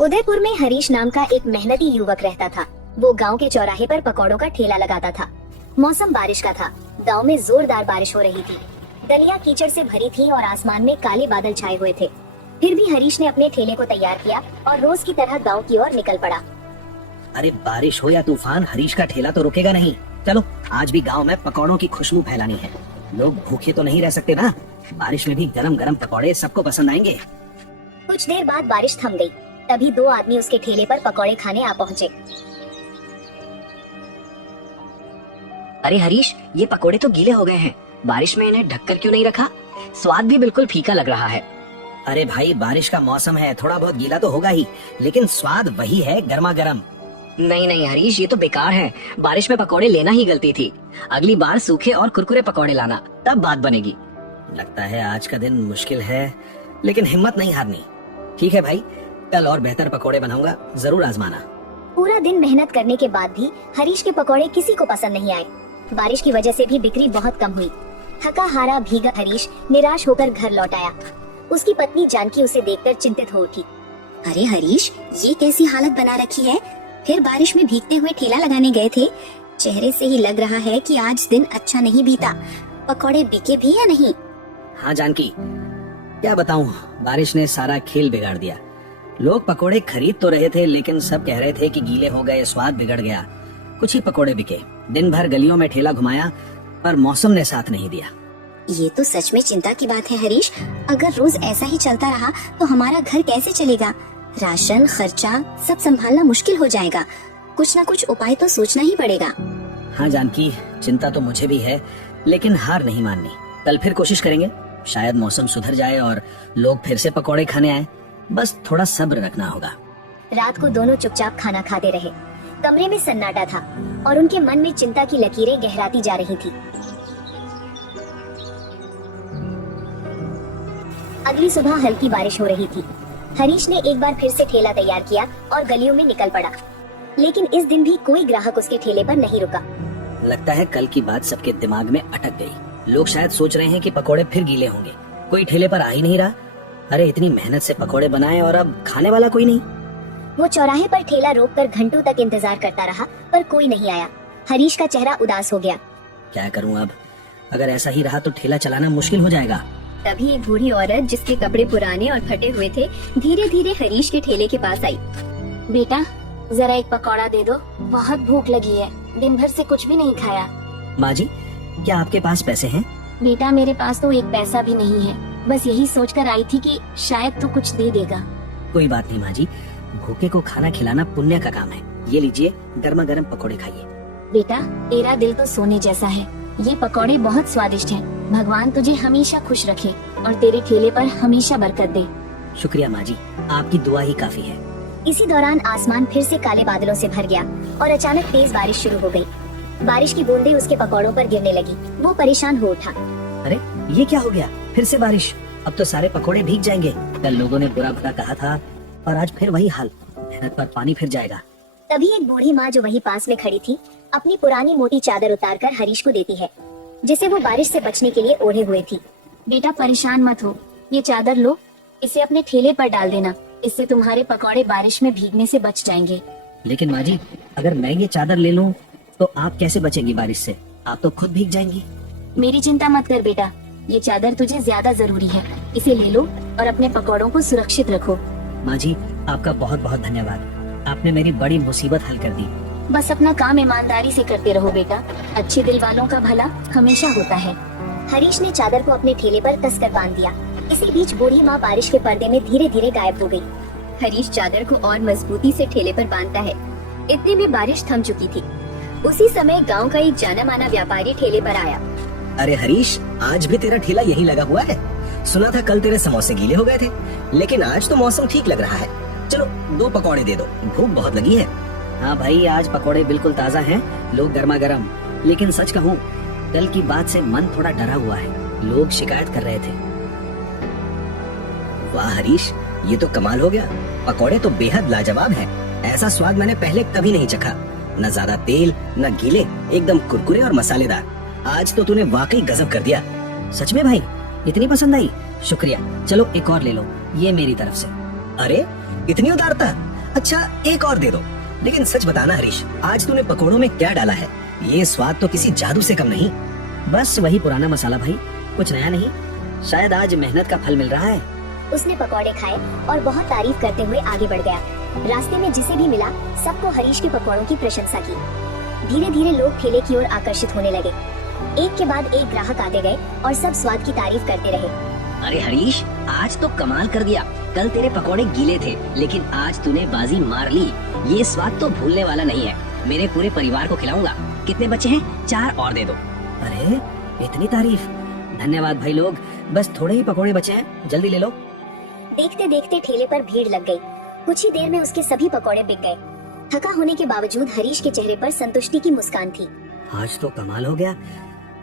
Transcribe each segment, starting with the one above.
उदयपुर में हरीश नाम का एक मेहनती युवक रहता था। वो गांव के चौराहे पर पकौड़ों का ठेला लगाता था। मौसम बारिश का था। गांव में जोरदार बारिश हो रही थी। गलियां कीचड़ से भरी थी और आसमान में काले बादल छाए हुए थे। फिर भी हरीश ने अपने ठेले को तैयार किया और रोज की तरह गांव की ओर निकल पड़ा। अरे बारिश हो या तूफान, हरीश का ठेला तो रुकेगा नहीं। चलो आज भी गांव में पकौड़ों की खुशबू फैलानी है। लोग भूखे तो नहीं रह सकते ना। बारिश में भी गरम गरम पकौड़े सबको पसंद आएंगे। कुछ देर बाद बारिश थम गई। तभी दो आदमी उसके ठेले पर पकौड़े खाने आ पहुँचे। अरे हरीश, ये पकोड़े तो गीले हो गए हैं। बारिश में इन्हें ढककर क्यों नहीं रखा? स्वाद भी बिल्कुल फीका लग रहा है। अरे भाई, बारिश का मौसम है, थोड़ा बहुत गीला तो होगा ही, लेकिन स्वाद वही है, गर्मा गर्म। नहीं नहीं हरीश, ये तो बेकार है। बारिश में पकोड़े लेना ही गलती थी। अगली बार सूखे और कुरकुरे पकोड़े लाना, तब बात बनेगी। लगता है आज का दिन मुश्किल है, लेकिन हिम्मत नहीं हारनी। ठीक है भाई, कल और बेहतर पकोड़े बनाऊंगा, जरूर आजमाना। पूरा दिन मेहनत करने के बाद भी हरीश के पकौड़े किसी को पसंद नहीं आए। बारिश की वजह से भी बिक्री बहुत कम हुई। थका हारा भीगा हरीश निराश होकर घर लौट आया। उसकी पत्नी जानकी उसे देखकर चिंतित हो उठी। अरे हरीश, ये कैसी हालत बना रखी है? फिर बारिश में भीगते हुए ठेला लगाने गए थे। चेहरे से ही लग रहा है कि आज दिन अच्छा नहीं बीता। पकौड़े बिके भी या नहीं? हाँ जानकी, क्या बताऊं, बारिश ने सारा खेल बिगाड़ दिया। लोग पकोड़े खरीद तो रहे थे, लेकिन सब कह रहे थे कि गीले हो गए, स्वाद बिगड़ गया। कुछ ही पकोड़े बिके। दिन भर गलियों में ठेला घुमाया, पर मौसम ने साथ नहीं दिया। ये तो सच में चिंता की बात है हरीश। अगर रोज ऐसा ही चलता रहा तो हमारा घर कैसे चलेगा? राशन, खर्चा सब संभालना मुश्किल हो जाएगा। कुछ न कुछ उपाय तो सोचना ही पड़ेगा। हाँ जानकी, चिंता तो मुझे भी है, लेकिन हार नहीं माननी। कल फिर कोशिश करेंगे, शायद मौसम सुधर जाए और लोग फिर से पकोड़े खाने आए। बस थोड़ा सब्र रखना होगा। रात को दोनों चुपचाप खाना खाते रहे। कमरे में सन्नाटा था और उनके मन में चिंता की लकीरें गहराती जा रही थी। अगली सुबह हल्की बारिश हो रही थी। हरीश ने एक बार फिर से ठेला तैयार किया और गलियों में निकल पड़ा। लेकिन इस दिन भी कोई ग्राहक उसके ठेले पर नहीं रुका। लगता है कल की बात सबके दिमाग में अटक गई। लोग शायद सोच रहे हैं कि पकोड़े फिर गीले होंगे। कोई ठेले पर आ ही नहीं रहा। अरे इतनी मेहनत से पकोड़े बनाए और अब खाने वाला कोई नहीं। वो चौराहे पर ठेला रोककर घंटों तक इंतजार करता रहा, पर कोई नहीं आया। हरीश का चेहरा उदास हो गया। क्या करूं अब? अगर ऐसा ही रहा तो ठेला चलाना मुश्किल हो जाएगा। तभी एक बूढ़ी औरत, जिसके कपड़े पुराने और फटे हुए थे, धीरे धीरे हरीश के ठेले के पास आई। बेटा, जरा एक पकौड़ा दे दो, बहुत भूख लगी है, दिन भर से कुछ भी नहीं खाया। माँ जी, क्या आपके पास पैसे हैं? बेटा, मेरे पास तो एक पैसा भी नहीं है। बस यही सोचकर आई थी कि शायद तू कुछ दे देगा। कोई बात नहीं माँ जी, भूखे को खाना खिलाना पुण्य का काम है। ये लीजिए, गर्मा गर्म पकोड़े खाइए। बेटा, तेरा दिल तो सोने जैसा है। ये पकौड़े बहुत स्वादिष्ट हैं। भगवान तुझे हमेशा खुश रखे और तेरे ठेले पर हमेशा बरकत दे। शुक्रिया माँ जी, आपकी दुआ ही काफी है। इसी दौरान आसमान फिर से काले बादलों से भर गया और अचानक तेज बारिश शुरू हो गई। बारिश की बूंदें उसके पकौड़ों पर गिरने लगी। वो परेशान हो उठा। अरे ये क्या हो गया? फिर से बारिश? अब तो सारे पकोड़े भीग जाएंगे। कल लोगों ने बुरा भला कहा था और आज फिर वही हाल। मेहनत पर पानी फिर जाएगा। तभी एक बूढ़ी माँ, जो वही पास में खड़ी थी, अपनी पुरानी मोटी चादर उतारकर हरीश को देती है, जिसे वो बारिश से बचने के लिए ओढ़े हुए थी। बेटा, परेशान मत हो, ये चादर लो, इसे अपने ठेले पर डाल देना। इससे तुम्हारे पकौड़े बारिश में भीगने से बच जाएंगे। लेकिन माँ जी, अगर मैं ये चादर ले लूं तो आप कैसे बचेंगी बारिश से? आप तो खुद भीग जाएंगी। मेरी चिंता मत कर बेटा, ये चादर तुझे ज्यादा जरूरी है। इसे ले लो और अपने पकौड़ों को सुरक्षित रखो। माँ जी, आपका बहुत बहुत धन्यवाद। आपने मेरी बड़ी मुसीबत हल कर दी। बस अपना काम ईमानदारी से करते रहो बेटा। अच्छे दिल वालों का भला हमेशा होता है। हरीश ने चादर को अपने ठेले पर कसकर बांध दिया। इसी बीच बूढ़ी माँ बारिश के पर्दे में धीरे धीरे गायब हो गई। हरीश चादर को और मजबूती से ठेले पर बांधता है। इतने में बारिश थम चुकी थी। उसी समय गांव का एक जाना माना व्यापारी ठेले पर आया। अरे हरीश, आज भी तेरा ठेला यही लगा हुआ है? सुना था कल तेरे समोसे गीले हो गए थे, लेकिन आज तो मौसम ठीक लग रहा है। चलो 2 पकौड़े दे दो, भूख बहुत लगी है। हाँ भाई, आज पकौड़े बिल्कुल ताज़ा हैं, लोग गर्मा गर्म। लेकिन सच कहूँ, कल की बात से मन थोड़ा डरा हुआ है। लोग शिकायत कर रहे थे। वाह हरीश, ये तो कमाल हो गया। पकौड़े तो बेहद लाजवाब हैं। ऐसा स्वाद मैंने पहले कभी नहीं चखा। न ज्यादा तेल, न गीले, एकदम कुरकुरे और मसालेदार। आज तो तूने वाकई गजब कर दिया। सच में भाई, इतनी पसंद आई? शुक्रिया। चलो एक और ले लो, ये मेरी तरफ से। अरे इतनी उदारता? अच्छा एक और दे दो। लेकिन सच बताना हरीश, आज तूने पकोड़ों में क्या डाला है? ये स्वाद तो किसी जादू से कम नहीं। बस वही पुराना मसाला भाई, कुछ नया नहीं। शायद आज मेहनत का फल मिल रहा है। उसने पकौड़े खाए और बहुत तारीफ करते हुए आगे बढ़ गया। रास्ते में जिसे भी मिला सबको हरीश के पकौड़ों की प्रशंसा की। धीरे धीरे लोग ठेले की ओर आकर्षित होने लगे। एक के बाद एक ग्राहक आते गए और सब स्वाद की तारीफ करते रहे। अरे हरीश, आज तो कमाल कर दिया। कल तेरे पकोड़े गीले थे, लेकिन आज तूने बाजी मार ली। ये स्वाद तो भूलने वाला नहीं है। मेरे पूरे परिवार को खिलाऊंगा। कितने बचे हैं? 4 और दे दो। अरे इतनी तारीफ। धन्यवाद भाई लोग, बस थोड़े ही पकोड़े बचे हैं, जल्दी ले लो। देखते देखते ठेले पर भीड़ लग गई। कुछ ही देर में उसके सभी पकौड़े बिक गए। थका होने के बावजूद हरीश के चेहरे पर संतुष्टि की मुस्कान थी। आज तो कमाल हो गया।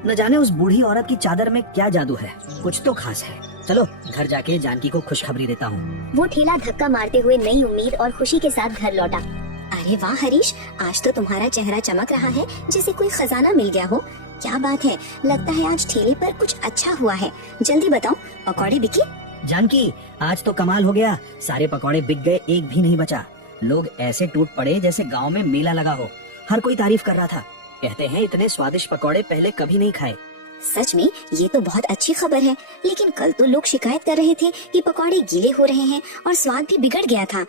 न जाने उस बूढ़ी औरत की चादर में क्या जादू है, कुछ तो खास है। चलो घर जाके जानकी को खुशखबरी देता हूँ। वो ठेला धक्का मारते हुए नई उम्मीद और खुशी के साथ घर लौटा। अरे वाह हरीश, आज तो तुम्हारा चेहरा चमक रहा है जैसे कोई खजाना मिल गया हो। क्या बात है, लगता है आज ठेले पर कुछ अच्छा हुआ है। जल्दी बताओ, पकौड़े बिके? जानकी, आज तो कमाल हो गया। सारे पकौड़े बिक गए, एक भी नहीं बचा। लोग ऐसे टूट पड़े जैसे गांव में मेला लगा हो। हर कोई तारीफ कर रहा था। कहते हैं इतने स्वादिष्ट पकौड़े पहले कभी नहीं खाए। सच में ये तो बहुत अच्छी खबर है। लेकिन कल तो लोग शिकायत कर रहे थे कि पकौड़े गीले हो रहे हैं और स्वाद भी बिगड़ गया था।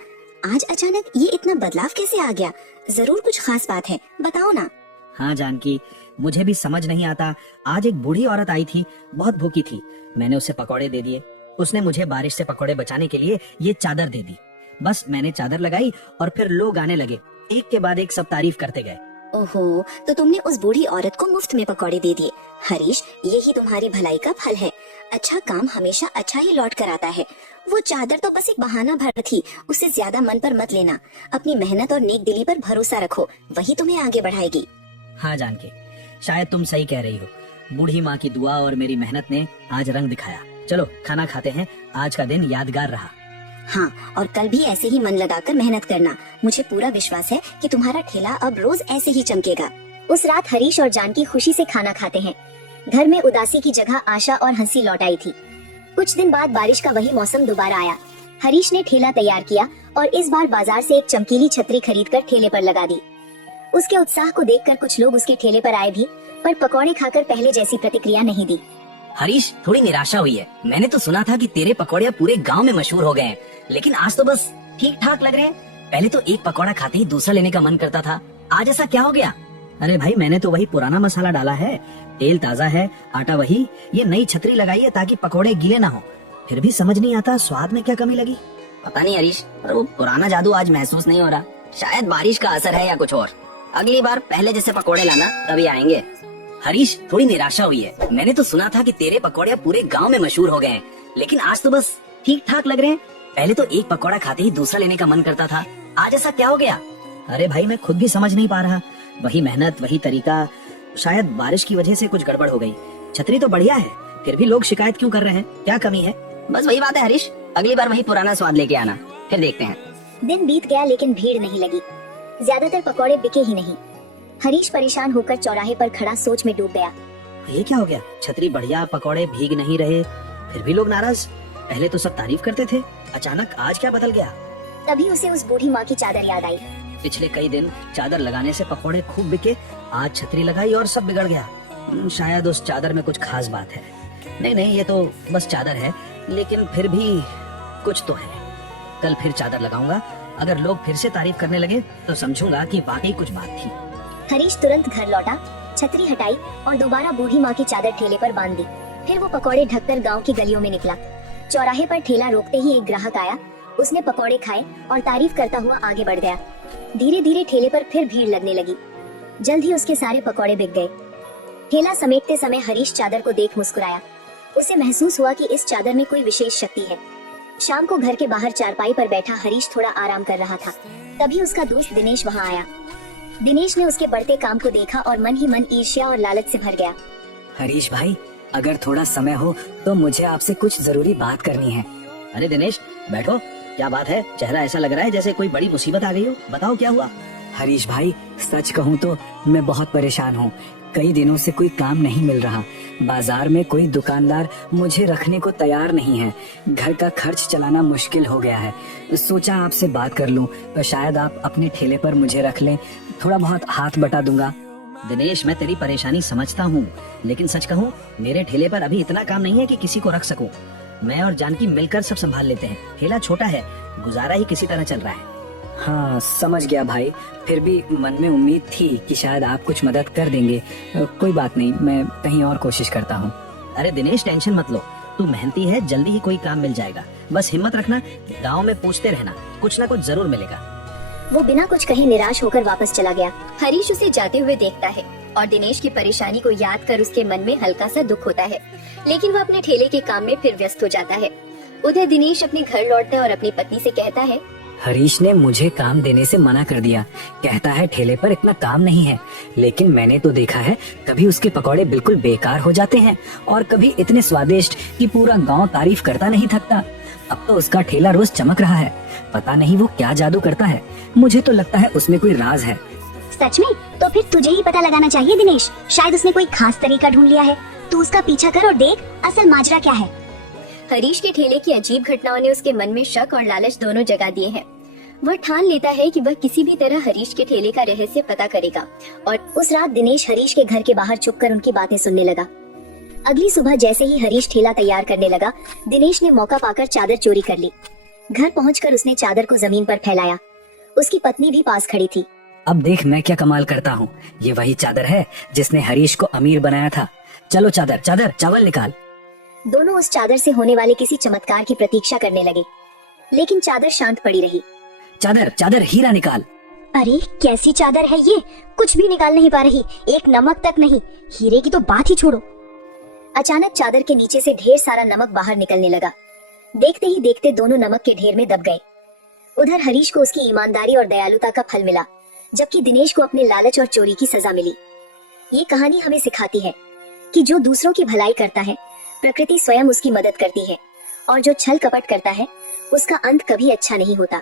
आज अचानक ये इतना बदलाव कैसे आ गया? जरूर कुछ खास बात है, बताओ ना। हाँ जानकी, मुझे भी समझ नहीं आता। आज एक बूढ़ी औरत आई थी, बहुत भूखी थी। मैंने उसे पकौड़े दे दिए। उसने मुझे बारिश से पकौड़े बचाने के लिए ये चादर दे दी। बस मैंने चादर लगाई और फिर लोग आने लगे। एक के बाद एक सब तारीफ करते गए। ओहो, तो तुमने उस बूढ़ी औरत को मुफ्त में पकौड़े दे दिए। हरीश, यही तुम्हारी भलाई का फल है। अच्छा काम हमेशा अच्छा ही लौट कर आता है। वो चादर तो बस एक बहाना भर थी, उसे ज्यादा मन पर मत लेना। अपनी मेहनत और नेक दिली पर भरोसा रखो, वही तुम्हें आगे बढ़ाएगी। हाँ जानकी, शायद तुम सही कह रही हो। बूढ़ी माँ की दुआ और मेरी मेहनत ने आज रंग दिखाया। चलो खाना खाते हैं, आज का दिन यादगार रहा। हाँ, और कल भी ऐसे ही मन लगाकर मेहनत करना। मुझे पूरा विश्वास है कि तुम्हारा ठेला अब रोज ऐसे ही चमकेगा। उस रात हरीश और जानकी खुशी से खाना खाते हैं। घर में उदासी की जगह आशा और हंसी लौट आई थी। कुछ दिन बाद बारिश का वही मौसम दोबारा आया। हरीश ने ठेला तैयार किया और इस बार बाजार से एक चमकीली छतरी खरीदकर ठेले पर लगा दी। उसके उत्साह को देखकर कुछ लोग उसके ठेले पर आए भी, पर पकौड़े खाकर पहले जैसी प्रतिक्रिया नहीं दी। हरीश, थोड़ी निराशा हुई है। मैंने तो सुना था कि तेरे पकौड़े पूरे गांव में मशहूर हो गए हैं, लेकिन आज तो बस ठीक ठाक लग रहे हैं। पहले तो एक पकौड़ा खाते ही दूसरा लेने का मन करता था, आज ऐसा क्या हो गया? अरे भाई, मैंने तो वही पुराना मसाला डाला है। तेल ताज़ा है, आटा वही। ये नई छतरी लगाई है ताकि पकौड़े गीले ना हो। फिर भी समझ नहीं आता स्वाद में क्या कमी लगी। पता नहीं हरीश, पर वो पुराना जादू आज महसूस नहीं हो रहा। शायद बारिश का असर है या कुछ और। अगली बार पहले जैसे पकौड़े लाना, तभी आएंगे। हरीश, थोड़ी निराशा हुई है। मैंने तो सुना था कि तेरे पकौड़े पूरे गांव में मशहूर हो गए हैं, लेकिन आज तो बस ठीक ठाक लग रहे हैं। पहले तो एक पकौड़ा खाते ही दूसरा लेने का मन करता था, आज ऐसा क्या हो गया? अरे भाई, मैं खुद भी समझ नहीं पा रहा। वही मेहनत, वही तरीका। शायद बारिश की वजह से कुछ गड़बड़ हो गई। छतरी तो बढ़िया है, फिर भी लोग शिकायत क्यों कर रहे हैं? क्या कमी है? बस वही बात है हरीश, अगली बार वही पुराना स्वाद लेके आना, फिर देखते हैं। दिन बीत गया लेकिन भीड़ नहीं लगी। ज्यादातर पकौड़े बिके ही नहीं। हरीश परेशान होकर चौराहे पर खड़ा सोच में डूब गया। ये क्या हो गया? छतरी बढ़िया, पकौड़े भीग नहीं रहे, फिर भी लोग नाराज। पहले तो सब तारीफ करते थे, अचानक आज क्या बदल गया? तभी उसे उस बूढ़ी माँ की चादर याद आई। पिछले कई दिन चादर लगाने से पकौड़े खूब बिके, आज छतरी लगाई और सब बिगड़ गया। शायद उस चादर में कुछ खास बात है। नहीं, ये तो बस चादर है, लेकिन फिर भी कुछ तो है। कल फिर चादर लगाऊंगा। अगर लोग फिर से तारीफ करने लगे तो समझूंगा कि वाकई कुछ बात थी। हरीश तुरंत घर लौटा, छतरी हटाई और दोबारा बूढ़ी माँ की चादर ठेले पर बांध दी। फिर वो पकौड़े ढककर गांव की गलियों में निकला। चौराहे पर ठेला रोकते ही एक ग्राहक आया। उसने पकौड़े खाए और तारीफ करता हुआ आगे बढ़ गया। धीरे धीरे ठेले पर फिर भीड़ लगने लगी। जल्द ही उसके सारे पकौड़े बिक गए। ठेला समेटते समय हरीश चादर को देख मुस्कुराया। उसे महसूस हुआ कि इस चादर में कोई विशेष शक्ति है। शाम को घर के बाहर चारपाई पर बैठा हरीश थोड़ा आराम कर रहा था। तभी उसका दोस्त दिनेश वहाँ आया। दिनेश ने उसके बढ़ते काम को देखा और मन ही मन ईर्ष्या और लालच से भर गया। हरीश भाई, अगर थोड़ा समय हो तो मुझे आपसे कुछ जरूरी बात करनी है। अरे दिनेश, बैठो। क्या बात है? चेहरा ऐसा लग रहा है जैसे कोई बड़ी मुसीबत आ गई हो। बताओ क्या हुआ? हरीश भाई, सच कहूँ तो मैं बहुत परेशान हूँ। कई दिनों से कोई काम नहीं मिल रहा। बाजार में कोई दुकानदार मुझे रखने को तैयार नहीं है। घर का खर्च चलाना मुश्किल हो गया है। सोचा आपसे बात कर लूं, शायद आप अपने ठेले पर मुझे रख लें, थोड़ा बहुत हाथ बटा दूंगा। दिनेश, मैं तेरी परेशानी समझता हूँ, लेकिन सच कहूँ मेरे ठेले पर अभी इतना काम नहीं है कि किसी को रख सकूं। मैं और जानकी मिलकर सब संभाल लेते हैं। ठेला छोटा है, गुजारा ही किसी तरह चल रहा है। हाँ समझ गया भाई, फिर भी मन में उम्मीद थी कि शायद आप कुछ मदद कर देंगे। कोई बात नहीं, मैं कहीं और कोशिश करता हूँ। अरे दिनेश, टेंशन मत लो, तू मेहनती है, जल्दी ही कोई काम मिल जाएगा। बस हिम्मत रखना, गांव में पूछते रहना, कुछ ना कुछ जरूर मिलेगा। वो बिना कुछ कहे निराश होकर वापस चला गया। हरीश उसे जाते हुए देखता है और दिनेश की परेशानी को याद कर उसके मन में हल्का सा दुख होता है, लेकिन वो अपने ठेले के काम में फिर व्यस्त हो जाता है। उधर दिनेश अपने घर लौटता है और अपनी पत्नी से कहता है, हरीश ने मुझे काम देने से मना कर दिया। कहता है ठेले पर इतना काम नहीं है, लेकिन मैंने तो देखा है कभी उसके पकौड़े बिल्कुल बेकार हो जाते हैं और कभी इतने स्वादिष्ट कि पूरा गांव तारीफ करता नहीं थकता। अब तो उसका ठेला रोज चमक रहा है। पता नहीं वो क्या जादू करता है, मुझे तो लगता है उसमें कोई राज है। सच में? तो फिर तुझे ही पता लगाना चाहिए दिनेश, शायद उसने कोई खास तरीका ढूंढ लिया है। तू उसका पीछा कर और देख असल माजरा क्या है। हरीश के ठेले की अजीब घटनाओं ने उसके मन में शक और लालच दोनों जगा दिए हैं। वह ठान लेता है कि वह किसी भी तरह हरीश के ठेले का रहस्य पता करेगा और उस रात दिनेश हरीश के घर के बाहर छुपकर उनकी बातें सुनने लगा। अगली सुबह जैसे ही हरीश ठेला तैयार करने लगा, दिनेश ने मौका पाकर चादर चोरी कर ली। घर पहुंचकर उसने चादर को जमीन पर फैलाया। उसकी पत्नी भी पास खड़ी थी। अब देख मैं क्या कमाल करता हूँ। ये वही चादर है जिसने हरीश को अमीर बनाया था। चलो चादर चादर चावल निकाल। दोनों उस चादर से होने वाले किसी चमत्कार की प्रतीक्षा करने लगे, लेकिन चादर शांत पड़ी रही। चादर चादर हीरा निकाल। अरे कैसी चादर है ये, कुछ भी निकाल नहीं पा रही, एक नमक तक नहीं। हीरे की तो बात ही छोड़ो। अचानक चादर के नीचे से ढेर सारा नमक बाहर निकलने लगा। देखते ही देखते दोनों नमक के ढेर में दब गए। उधर हरीश को उसकी ईमानदारी और दयालुता का फल मिला, जबकि दिनेश को अपने लालच और चोरी की सजा मिली। ये कहानी हमें सिखाती है कि जो दूसरों की भलाई करता है, प्रकृति स्वयं उसकी मदद करती है, और जो छल कपट करता है, उसका अंत कभी अच्छा नहीं होता।